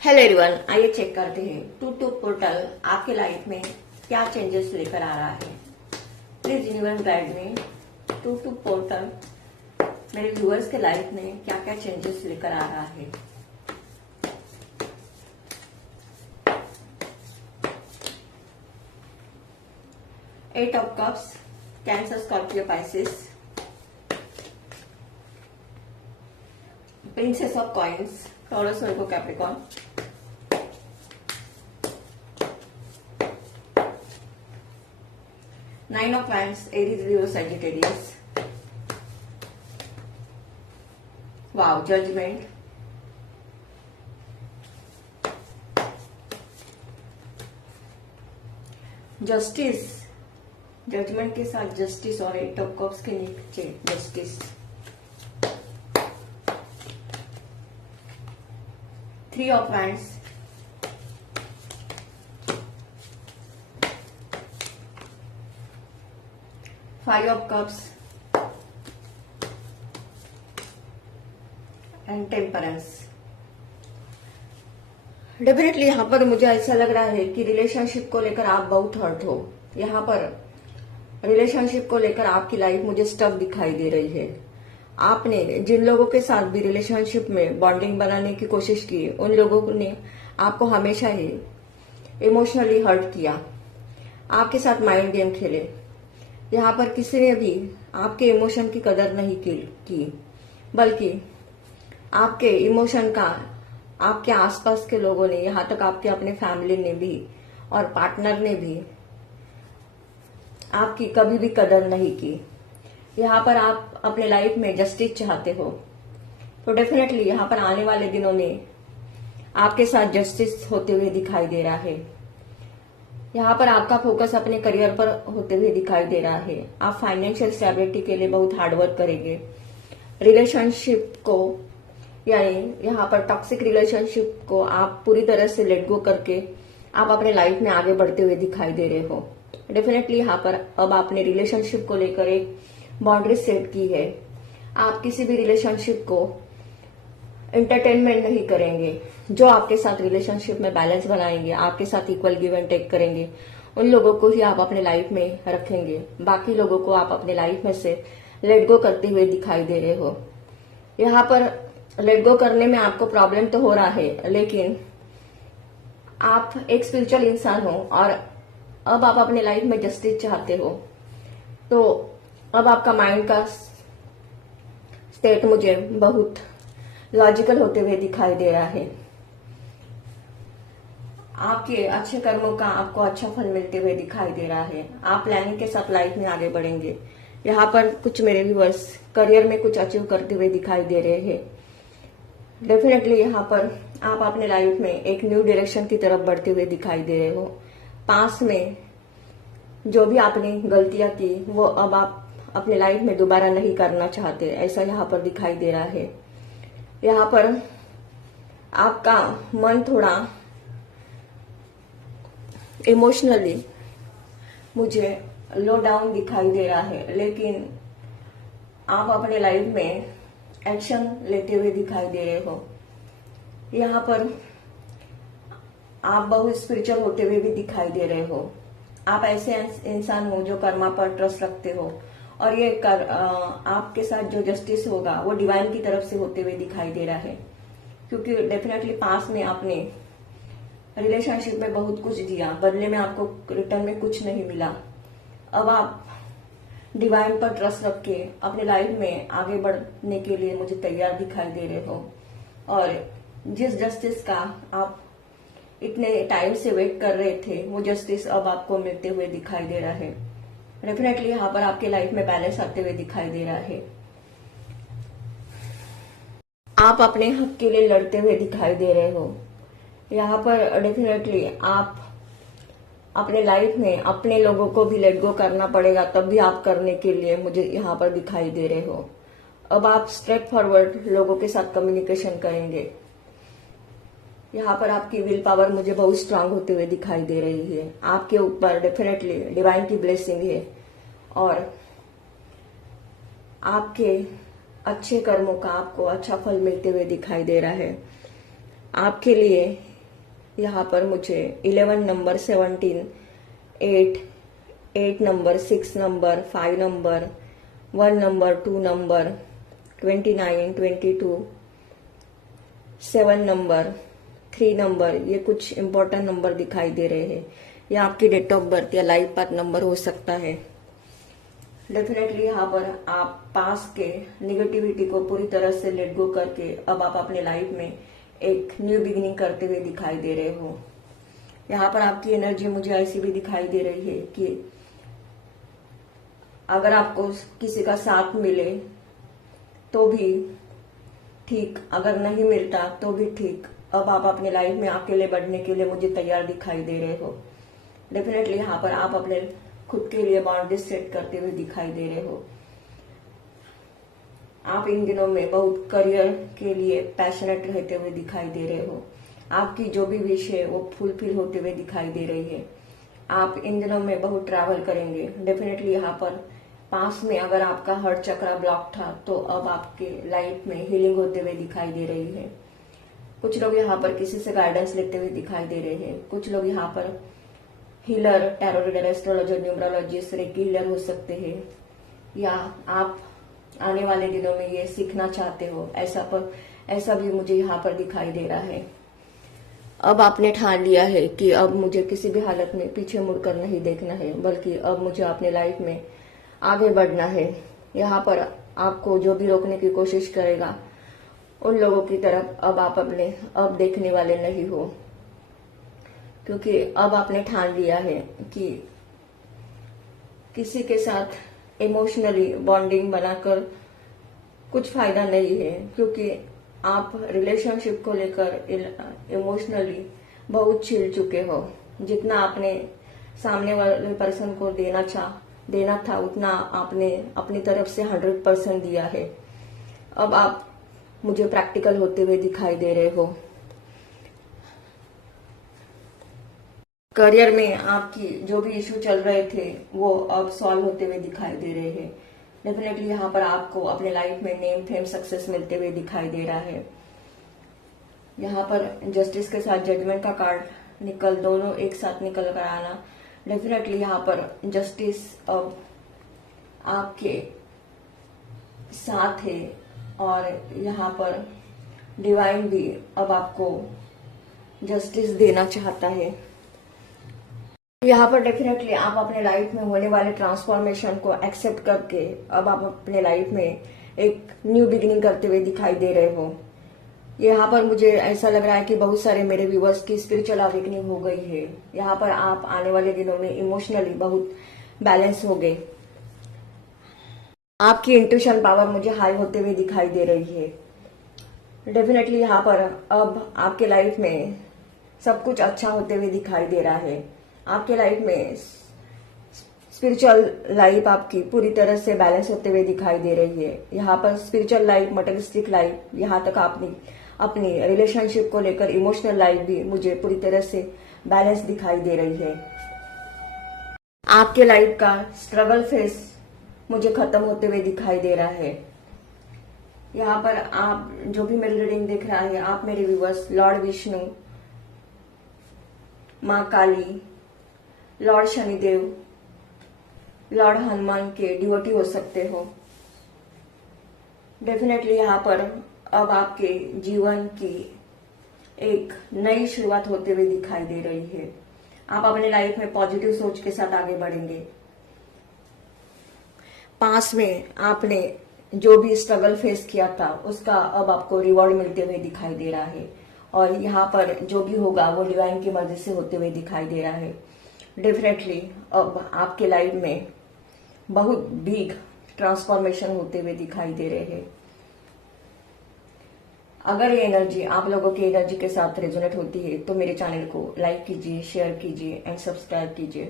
Hello everyone, आइए check करते हैं टू टू पोर्टल आपके लाइफ में क्या चेंजेस लेकर आ रहा है। प्लीज यूनिवर्स गाइड में टू टू पोर्टल मेरे व्यूअर्स के लाइफ में क्या क्या चेंजेस लेकर आ रहा है। Eight of cups, Cancer, Scorpio, Pisces, princess of coins, Taurus, Virgo, Capricorn, nine of wands, Aries, Leo, Sagittarius, wow, judgement, justice, judgement के साथ जस्टिस और एट ऑफ कप्स के नीचे justice, three of wands, five of cups and temperance. Definitely यहाँ पर मुझे ऐसा लग रहा है कि रिलेशनशिप को लेकर आप बहुत हर्ट हो। यहाँ पर रिलेशनशिप को लेकर आपकी लाइफ मुझे स्टक दिखाई दे रही है। आपने जिन लोगों के साथ भी रिलेशनशिप में बॉन्डिंग बनाने की कोशिश की, उन लोगों ने आपको हमेशा ही इमोशनली हर्ट किया, आपके साथ माइंड गेम खेले। यहाँ पर किसी ने भी आपके इमोशन की कदर नहीं की, बल्कि आपके इमोशन का आपके आसपास के लोगों ने, यहाँ तक आपके अपने फैमिली ने भी और पार्टनर ने भी आपकी कभी भी कदर नहीं की। यहाँ पर आप अपने लाइफ में जस्टिस चाहते हो, तो डेफिनेटली यहाँ पर आने वाले दिनों में आपके साथ जस्टिस होते हुए दिखाई दे रहा है। यहाँ पर आपका फोकस अपने करियर पर होते हुए दिखाई दे रहा है। आप फाइनेंशियल स्टेबिलिटी के लिए बहुत हार्डवर्क करेंगे। रिलेशनशिप को, यानी यहाँ पर टॉक्सिक रिलेशनशिप को आप पूरी तरह से लेट गो करके आप अपने लाइफ में आगे बढ़ते हुए दिखाई दे रहे हो। डेफिनेटली यहाँ पर अब आपने रिलेशनशिप को लेकर एक बाउंड्री सेट की है। आप किसी भी रिलेशनशिप को एंटरटेनमेंट नहीं करेंगे। जो आपके साथ रिलेशनशिप में बैलेंस बनाएंगे, आपके साथ इक्वल गिव एंड टेक करेंगे, उन लोगों को ही आप अपने लाइफ में रखेंगे। बाकी लोगों को आप अपने लाइफ में से लेट गो करते हुए दिखाई दे रहे हो। यहाँ पर लेट गो करने में आपको प्रॉब्लम तो हो रहा है, लेकिन आप एक स्पिरिचुअल इंसान हो और अब आप अपने लाइफ में जस्टिस चाहते हो। तो अब आपका माइंड का स्टेट मुझे बहुत लॉजिकल होते हुए दिखाई दे रहा है। आपके अच्छे कर्मों का आपको अच्छा फल मिलते हुए दिखाई दे रहा है। आप प्लानिंग के साथ लाइफ में आगे बढ़ेंगे। यहाँ पर कुछ मेरे व्यूअर्स करियर में कुछ अचीव करते हुए दिखाई दे रहे हैं। डेफिनेटली यहाँ पर आप अपने लाइफ में एक न्यू डायरेक्शन की तरफ बढ़ते हुए दिखाई दे रहे हो। पास्ट में जो भी आपने गलतियां की, वो अब आप अपने लाइफ में दोबारा नहीं करना चाहते, ऐसा यहाँ पर दिखाई दे रहा है। यहाँ पर आपका मन थोड़ा इमोशनली मुझे लो डाउन दिखाई दे रहा है, लेकिन आप अपने लाइफ में एक्शन लेते हुए दिखाई दे रहे हो। यहाँ पर आप बहुत स्पिरिचुअल होते हुए भी दिखाई दे रहे हो। आप ऐसे इंसान हो जो कर्मा पर ट्रस्ट रखते हो, और ये आपके साथ जो जस्टिस होगा वो डिवाइन की तरफ से होते हुए दिखाई दे रहा है। क्योंकि डेफिनेटली पास में आपने रिलेशनशिप में बहुत कुछ दिया, बदले में आपको रिटर्न में कुछ नहीं मिला। अब आप डिवाइन पर ट्रस्ट रख के अपने लाइफ में आगे बढ़ने के लिए मुझे तैयार दिखाई दे रहे हो। और जिस जस्टिस का आप इतने टाइम से वेट कर रहे थे, वो जस्टिस अब आपको मिलते हुए दिखाई दे रहा है। डेफिनेटली यहाँ पर आपके लाइफ में बैलेंस आते हुए दिखाई दे रहा है। आप अपने हक के लिए लड़ते हुए दिखाई दे रहे हो। यहाँ पर डेफिनेटली आप अपने लाइफ में अपने लोगों को भी लेट गो करना पड़ेगा, तब भी आप करने के लिए मुझे यहाँ पर दिखाई दे रहे हो। अब आप स्ट्रेट फॉरवर्ड लोगों के साथ कम्युनिकेशन करेंगे। यहाँ पर आपकी विल पावर मुझे बहुत स्ट्रांग होते हुए दिखाई दे रही है। आपके ऊपर डेफिनेटली डिवाइन की ब्लेसिंग है और आपके अच्छे कर्मों का आपको अच्छा फल मिलते हुए दिखाई दे रहा है। आपके लिए यहाँ पर मुझे 11 number, 17, 8 number, 6 number, 5 number, 1 number, 2 number, 29, 22, 7 number, 3 number, ये कुछ इंपॉर्टेंट नंबर दिखाई दे रहे हैं। ये आपकी डेट ऑफ बर्थ या लाइफ पाथ नंबर हो सकता है। डेफिनेटली यहाँ पर आप पास के निगेटिविटी को पूरी तरह से लेट गो करके अब आप अपने लाइफ में एक न्यू बिगिनिंग करते हुए दिखाई दे रहे हो। यहाँ पर आपकी एनर्जी मुझे ऐसी भी दिखाई दे रही है कि अगर आपको किसी का साथ मिले तो भी ठीक, अगर नहीं मिलता तो भी ठीक, अब आप अपने लाइफ में अकेले बढ़ने के लिए मुझे तैयार दिखाई दे रहे हो। डेफिनेटली यहाँ पर आप अपने खुद के लिए बाउंड्रीज सेट करते हुए दिखाई दे रहे हो। आप इन दिनों में बहुत करियर के लिए पैशनेट रहते हुए दिखाई दे रहे हो। आपकी जो भी विश है वो फुलफिल होते हुए दिखाई दे रही है। आप इन दिनों में बहुत ट्रैवल करेंगे। डेफिनेटली यहाँ पर पास में अगर आपका हार्ट चक्रा ब्लॉक था तो अब आपके लाइफ में हीलिंग होते हुए दिखाई दे रही है। कुछ लोग यहाँ पर किसी से गाइडेंस लेते हुए दिखाई दे रहे हैं। कुछ लोग यहाँ पर healer, tarot reader, astrologer, numerologist, recce healer हो सकते हैं, या आप आने वाले दिनों में ये सीखना चाहते हो, ऐसा भी मुझे यहाँ पर दिखाई दे रहा है। अब आपने ठान लिया है कि अब मुझे किसी भी हालत में पीछे मुड़कर नहीं देखना है, बल्कि अब मुझे अपने लाइफ में आगे बढ़ना है। यहाँ पर आपको जो भी रोकने की कोशिश करेगा उन लोगों की तरफ अब आप अपने अब देखने वाले नहीं हो, क्योंकि अब आपने ठान लिया है कि किसी के साथ इमोशनली बॉन्डिंग बनाकर कुछ फायदा नहीं है, क्योंकि आप रिलेशनशिप को लेकर इमोशनली बहुत छिल चुके हो। जितना आपने सामने वाले पर्सन को देना था उतना आपने अपनी तरफ से 100% दिया है। अब आप मुझे प्रैक्टिकल होते हुए दिखाई दे रहे हो। करियर में आपकी जो भी इश्यू चल रहे थे वो अब सॉल्व होते हुए दिखाई दे रहे हैं। डेफिनेटली यहाँ पर आपको अपने लाइफ में नेम, फेम, सक्सेस मिलते हुए दिखाई दे रहा है। यहाँ पर जस्टिस के साथ जजमेंट का कार्ड दोनों एक साथ निकल कर आना। डेफिनेटली यहाँ पर जस्टिस अब आपके साथ है, और यहाँ पर डिवाइन भी अब आपको जस्टिस देना चाहता है। यहाँ पर डेफिनेटली आप अपने लाइफ में होने वाले ट्रांसफॉर्मेशन को एक्सेप्ट करके अब आप अपने लाइफ में एक न्यू बिगिनिंग करते हुए दिखाई दे रहे हो। यहाँ पर मुझे ऐसा लग रहा है कि बहुत सारे मेरे व्यूअर्स की स्पिरिचुअल अवेकनिंग हो गई है। यहाँ पर आप आने वाले दिनों में इमोशनली बहुत बैलेंस हो गए। आपकी इंट्यूशन पावर मुझे हाई होते हुए दिखाई दे रही है। डेफिनेटली यहाँ पर अब आपके लाइफ में सब कुछ अच्छा होते हुए दिखाई दे रहा है। आपके लाइफ में स्पिरिचुअल लाइफ आपकी पूरी तरह से बैलेंस होते हुए दिखाई दे रही है। यहाँ पर स्पिरिचुअल लाइफ, मटेरियलिस्टिक लाइफ, यहाँ तक आपने अपनी रिलेशनशिप को लेकर इमोशनल लाइफ भी मुझे पूरी तरह से बैलेंस दिखाई दे रही है। आपके लाइफ का स्ट्रगल फेस मुझे खत्म होते हुए दिखाई दे रहा है। यहाँ पर आप जो भी मेरी रीडिंग देख रहा है, आप मेरे व्यूअर्स लॉर्ड विष्णु, माँ काली, लॉर्ड शनिदेव, लॉर्ड हनुमान के डिवोटी हो सकते हो। डेफिनेटली यहाँ पर अब आपके जीवन की एक नई शुरुआत होते हुए दिखाई दे रही है। आप अपने लाइफ में पॉजिटिव सोच के साथ आगे बढ़ेंगे। पास में आपने जो भी स्ट्रगल फेस किया था उसका अब आपको रिवॉर्ड मिलते हुए दिखाई दे रहा है, और यहाँ पर जो भी होगा वो डिवाइन की मर्जी से होते हुए दिखाई दे रहा है। डेफिनेटली अब आपके लाइफ में बहुत बिग ट्रांसफॉर्मेशन होते हुए दिखाई दे रहे हैं। अगर ये एनर्जी आप लोगों की एनर्जी के साथ रेजोनेट होती है तो मेरे चैनल को लाइक कीजिए, शेयर कीजिए एंड सब्सक्राइब कीजिए।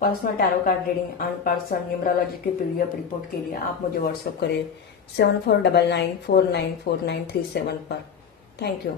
Personal tarot card reading and personal numerology की पीडीएफ रिपोर्ट के लिए आप मुझे व्हाट्सएप करें 7499494937 पर। Thank you.